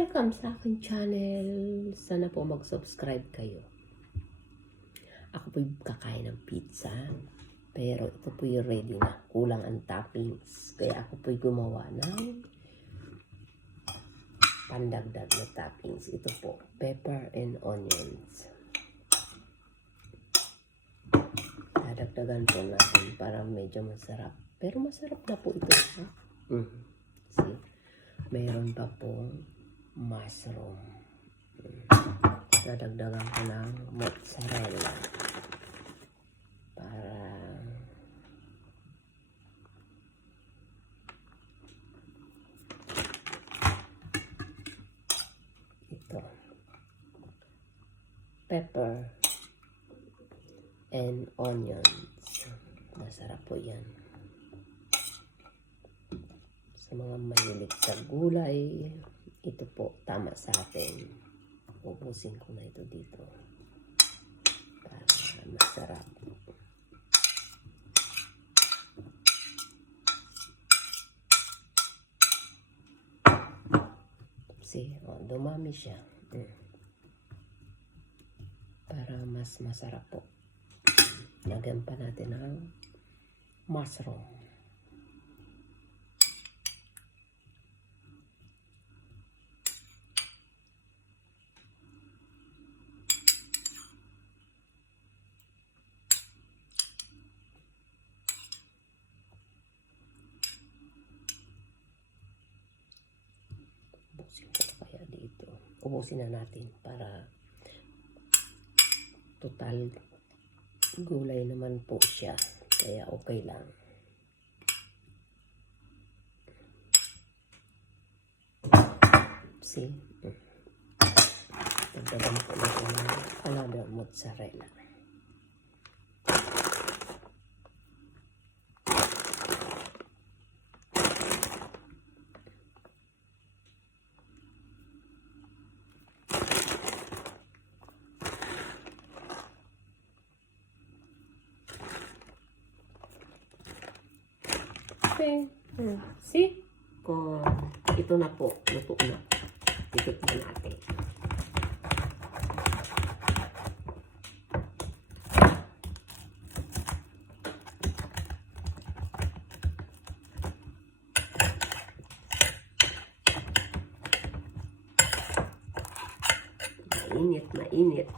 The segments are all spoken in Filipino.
Welcome sa aking channel. Sana po mag-subscribe kayo. Ako po'y kakain ng pizza. Pero ito po'y ready na. Kulang ang toppings. Kaya ako po'y gumawa ng pandagdag na toppings. Ito po, pepper and onions. Dadagdagan po natin para medyo masarap. Pero masarap na po ito. See? Mayroon pa pong mushroom. Dadagdagan ko ng mozzarella para ito, pepper and onions. Masarap po yan. Sa mga mahilig sa gulay, ito po tama sa atin. Ubusin ko na ito dito para masarap. See, dumami siya. Para mas masarap po. Lagyan pa natin ng mushroom. Ubusin ko kaya dito. Ubusin na natin para total gulay naman po siya. Kaya okay lang. See? Dagdagan po natin ng another mozzarella. Okay. See? Kung ito na po, luto na. Titikman natin. Mainit, mainit.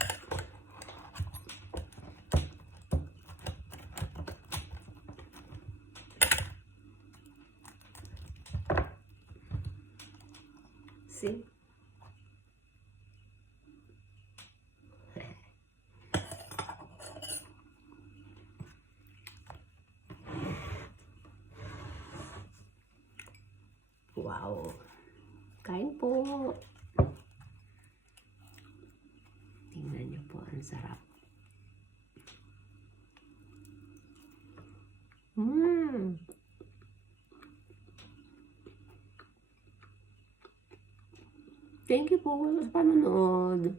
See? Wow. Kain po. Tingnan niyo po, ang sarap. Thank you po sa panonood.